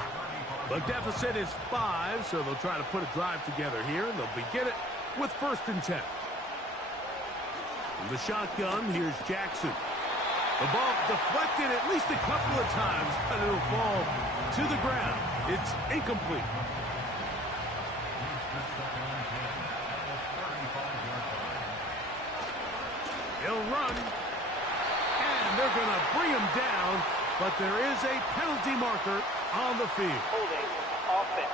The deficit is 5, so they'll try to put a drive together here, and they'll begin it with first and 10. From the shotgun, here's Jackson. The ball deflected at least a couple of times, but it'll fall to the ground. It's incomplete. He'll run, and they're going to bring him down, but there is a penalty marker on the field. Holding offense.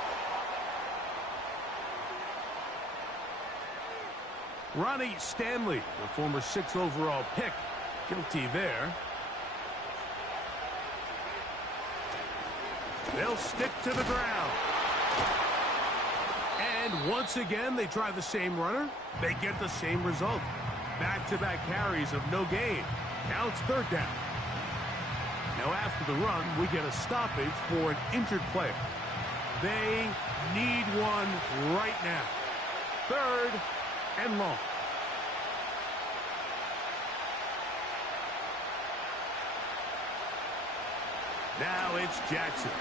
Ronnie Stanley, the former 6th overall pick, guilty there. They'll stick to the ground. And once again, they try the same runner. They get the same result. Back-to-back carries of no gain. Now it's third down. Now after the run, we get a stoppage for an injured player. They need one right now. Third and long. Now it's Jackson.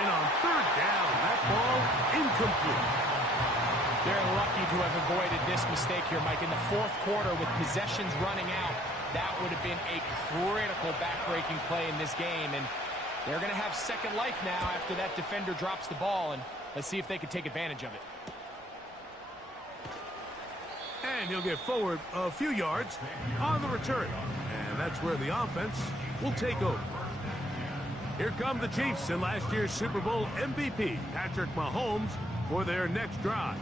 And on third down, that ball incomplete. They're lucky to have avoided this mistake here, Mike. In the fourth quarter, with possessions running out, that would have been a critical back-breaking play in this game. And they're going to have second life now after that defender drops the ball. And let's see if they can take advantage of it. And he'll get forward a few yards on the return. And that's where the offense will take over. Here come the Chiefs and last year's Super Bowl MVP, Patrick Mahomes, for their next drive.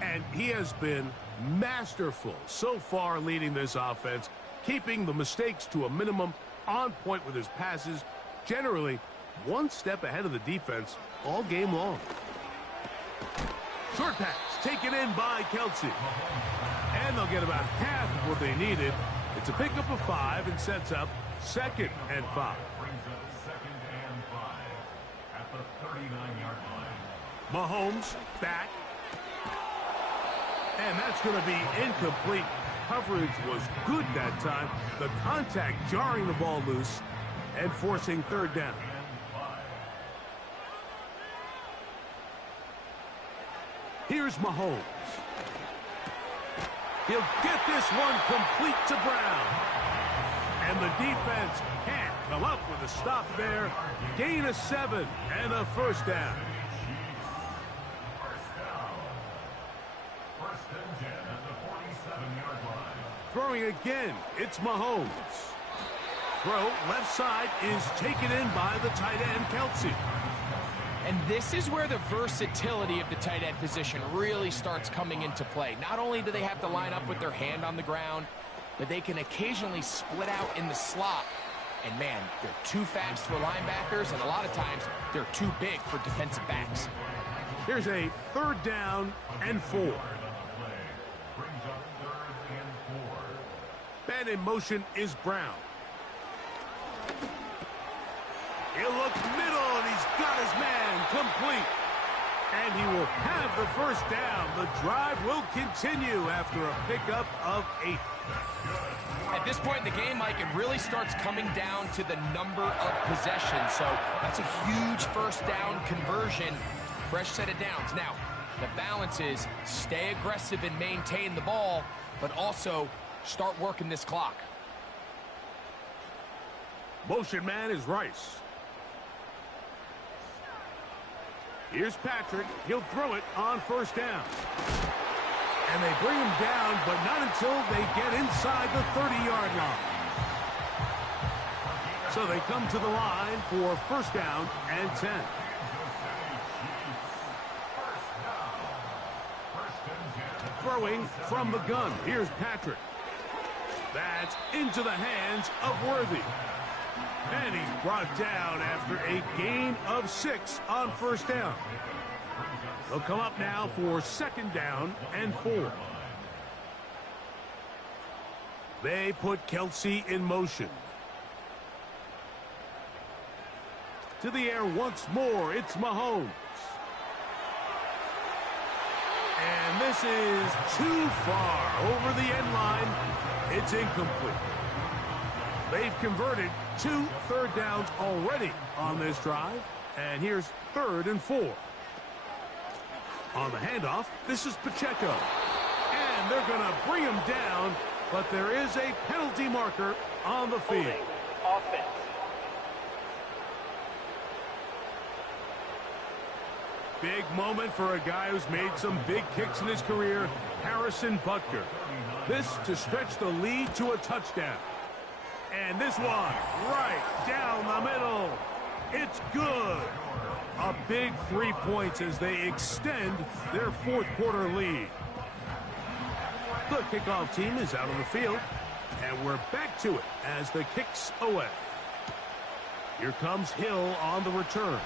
And he has been masterful so far leading this offense, keeping the mistakes to a minimum, on point with his passes, generally one step ahead of the defense all game long. Short pass taken in by Kelce. And they'll get about half of what they needed. It's a pickup of 5 and sets up 2nd and 5. Brings up 2nd and 5 at the 39-yard line. Mahomes back. And that's going to be incomplete. Coverage was good that time. The contact jarring the ball loose and forcing 3rd down. Here's Mahomes. He'll get this one complete to Brown. And the defense can't come up with a stop there. Gain of 7 and a 1st down. Throwing again, it's Mahomes. Throw, left side, is taken in by the tight end, Kelce. And this is where the versatility of the tight end position really starts coming into play. Not only do they have to line up with their hand on the ground, but they can occasionally split out in the slot. And man, they're too fast for linebackers, and a lot of times they're too big for defensive backs. Here's a 3rd down and 4. Man in motion is Brown. He'll look middle, and he's got his man complete. And he will have the 1st down. The drive will continue after a pickup of 8. At this point in the game, Mike, it really starts coming down to the number of possessions. So that's a huge 1st down conversion. Fresh set of downs. Now, the balance is stay aggressive and maintain the ball, but also start working this clock. Motion man is Rice. Here's Patrick. He'll throw it on 1st down. And they bring him down, but not until they get inside the 30-yard line. So they come to the line for 1st down and 10. Throwing from the gun. Here's Patrick. That's into the hands of Worthy. And he's brought down after a gain of 6 on 1st down. They'll come up now for 2nd down and 4. They put Kelce in motion. To the air once more, it's Mahomes. And this is too far over the end line. It's incomplete. They've converted 2 3rd downs already on this drive. And here's 3rd and 4. On the handoff, this is Pacheco. And they're going to bring him down, but there is a penalty marker on the field. Offense. Big moment for a guy who's made some big kicks in his career, Harrison Butker. This to stretch the lead to a touchdown. And this one, right down the middle. It's good. A big 3 points as they extend their 4th quarter lead. The kickoff team is out on the field, and we're back to it as the kick's away. Here comes Hill on the return.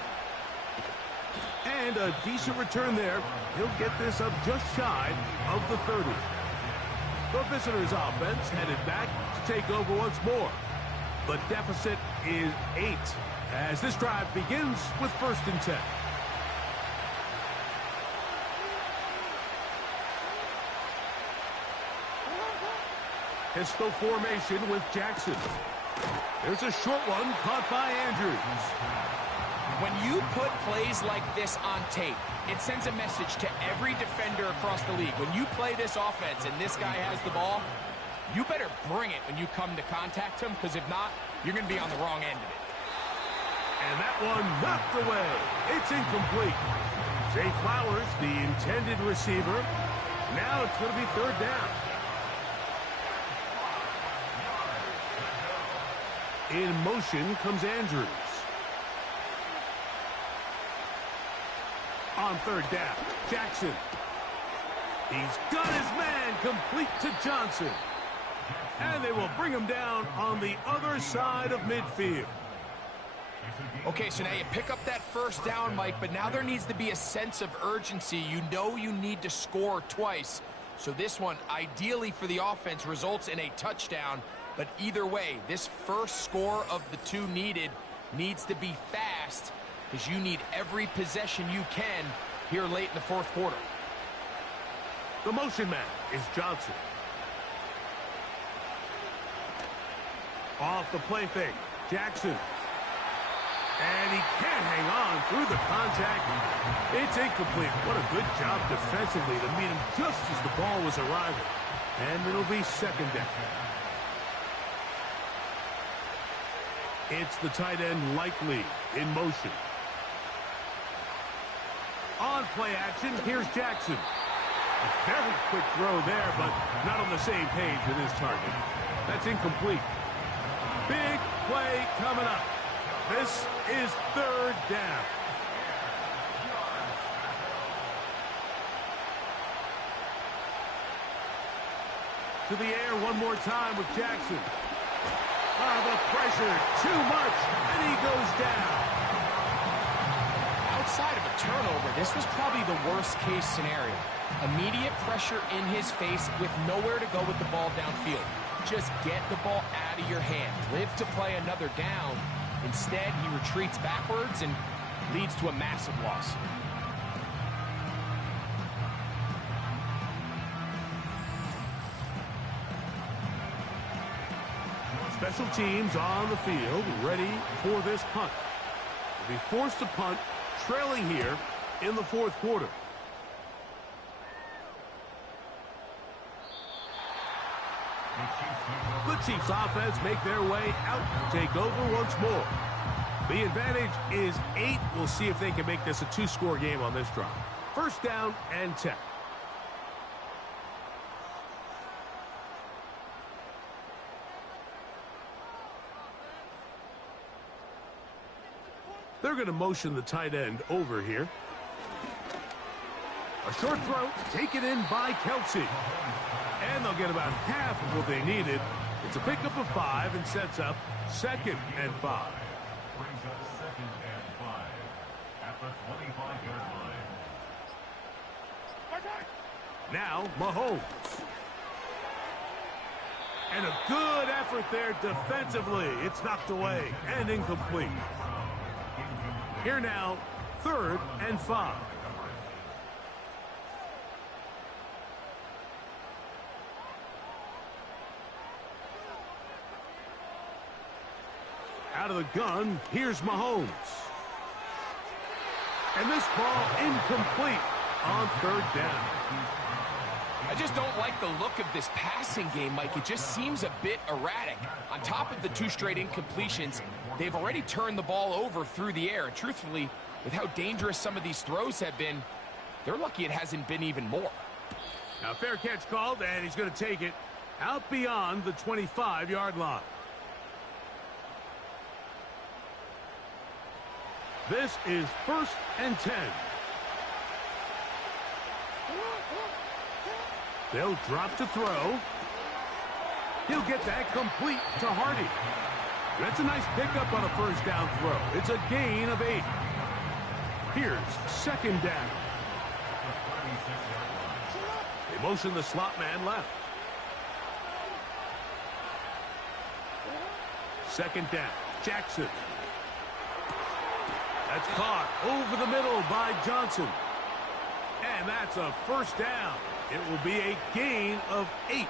And a decent return there. He'll get this up just shy of the 30. The visitors' offense headed back to take over once more. The deficit is 8 as this drive begins with 1st and 10. Pistol formation with Jackson. There's a short one caught by Andrews. When you put plays like this on tape, it sends a message to every defender across the league. When you play this offense and this guy has the ball, you better bring it when you come to contact him, because if not, you're going to be on the wrong end of it. And that one knocked away. It's incomplete. Zay Flowers, the intended receiver. Now it's going to be third down. In motion comes Andrews. On third down, Jackson. He's got his man complete to Johnson. And they will bring him down on the other side of midfield. Okay, so now you pick up that first down, Mike, but now there needs to be a sense of urgency. You know you need to score twice. So this one, ideally for the offense, results in a touchdown. But either way, this first score of the two needed needs to be fast, because you need every possession you can here late in the fourth quarter. The motion man is Johnson. Off the play fake, Jackson. And he can't hang on through the contact. It's incomplete. What a good job defensively to meet him just as the ball was arriving. And it'll be second down. It's the tight end Likely in motion. On play action, here's Jackson. A very quick throw there, but not on the same page with his target. That's incomplete. Big play coming up. This is third down. To the air one more time with Jackson. The pressure, too much, and he goes down. Outside of a turnover, this was probably the worst case scenario. Immediate pressure in his face with nowhere to go with the ball downfield. Just get the ball out of your hand. Live to play another down. Instead, he retreats backwards and leads to a massive loss. Special teams on the field, ready for this punt. They'll be forced to punt, trailing here in the fourth quarter. The Chiefs offense make their way out to take over once more. The advantage is 8. We'll see if they can make this a 2-score game on this drive. First down and 10. They're going to motion the tight end over here. A short throw taken in by Kelsey. And they'll get about half of what they needed. It's a pickup of 5 and sets up second and 5. Brings up second and 5 at the 25-yard line. Now Mahomes. And a good effort there defensively. It's knocked away and incomplete. Here now, third and 5. Out of the gun, here's Mahomes. And this ball incomplete on third down. I just don't like the look of this passing game, Mike. It just seems a bit erratic. On top of the 2 straight incompletions, they've already turned the ball over through the air. And truthfully, with how dangerous some of these throws have been, they're lucky it hasn't been even more. Now fair catch called, and he's going to take it out beyond the 25-yard line. This is first and 10. They'll drop to throw. He'll get that complete to Hardy. That's a nice pickup on a first down throw. It's a gain of 8. Here's second down. They motion the slot man left. Second down. Jackson. That's caught over the middle by Johnson. And that's a first down. It will be a gain of 8.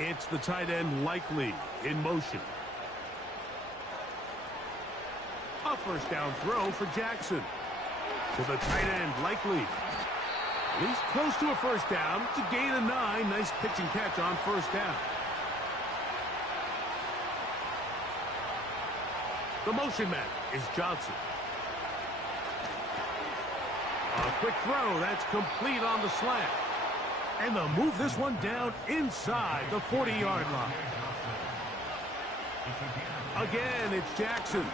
It's the tight end Likely in motion. first down throw for Jackson. To the tight end, Likely. He's close to a first down. It's a gain of 9. Nice pitch and catch on first down. The motion man is Johnson. A quick throw. That's complete on the slant. And they'll move this one down inside the 40-yard line. Again, it's Jackson.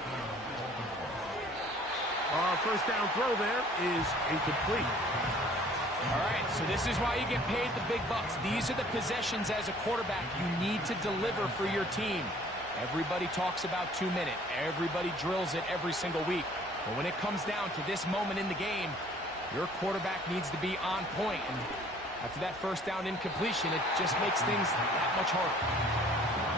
First down throw there is incomplete. All right, so this is why you get paid the big bucks. These are the possessions as a quarterback you need to deliver for your team. Everybody talks about 2-minute. Everybody drills it every single week. But when it comes down to this moment in the game, your quarterback needs to be on point. And after that first down incompletion, it just makes things that much harder.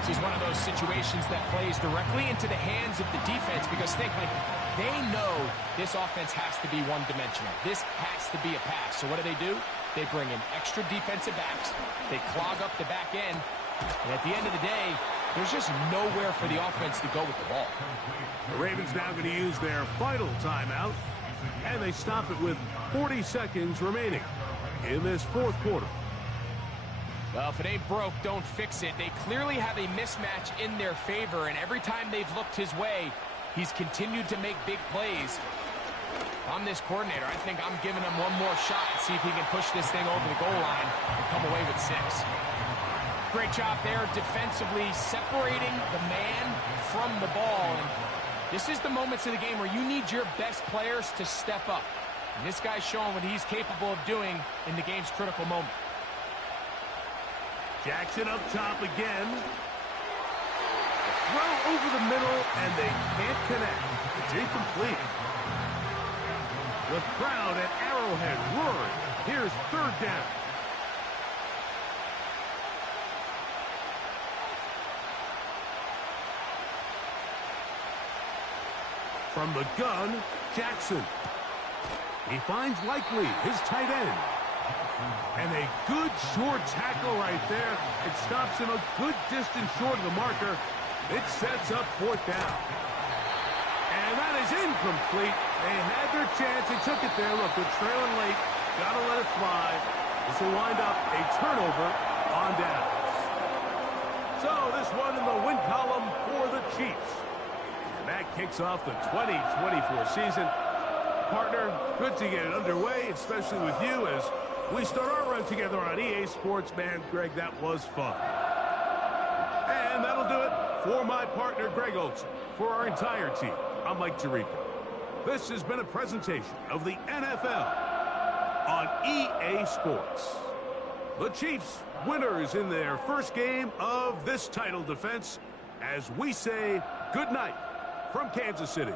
This is one of those situations that plays directly into the hands of the defense because think, like, they know this offense has to be one-dimensional. This has to be a pass. So what do? They bring in extra defensive backs. They clog up the back end. And at the end of the day, there's just nowhere for the offense to go with the ball. The Ravens now going to use their final timeout. And they stop it with 40 seconds remaining in this fourth quarter. Well, if it ain't broke, don't fix it. They clearly have a mismatch in their favor, and every time they've looked his way, he's continued to make big plays. If I'm this coordinator, I think I'm giving him one more shot and see if he can push this thing over the goal line and come away with 6. Great job there defensively separating the man from the ball. And this is the moments of the game where you need your best players to step up. And this guy's showing what he's capable of doing in the game's critical moment. Jackson up top again. Throw over the middle, and they can't connect. It's incomplete. The crowd at Arrowhead roaring. Here's third down. From the gun, Jackson. He finds Likely, his tight end. And a good short tackle right there. It stops him a good distance short of the marker. It sets up fourth down. And that is incomplete. They had their chance. They took it there. Look, they're trailing late. Got to let it fly. This will wind up a turnover on downs. So this one in the win column for the Chiefs. And that kicks off the 2024 season. Partner, good to get it underway, especially with you as we start our run together on EA Sports. Man, Greg, that was fun. And that'll do it for my partner, Greg Olson. For our entire team, I'm Mike Tirico. This has been a presentation of the NFL on EA Sports. The Chiefs, winners in their first game of this title defense, as we say good night from Kansas City.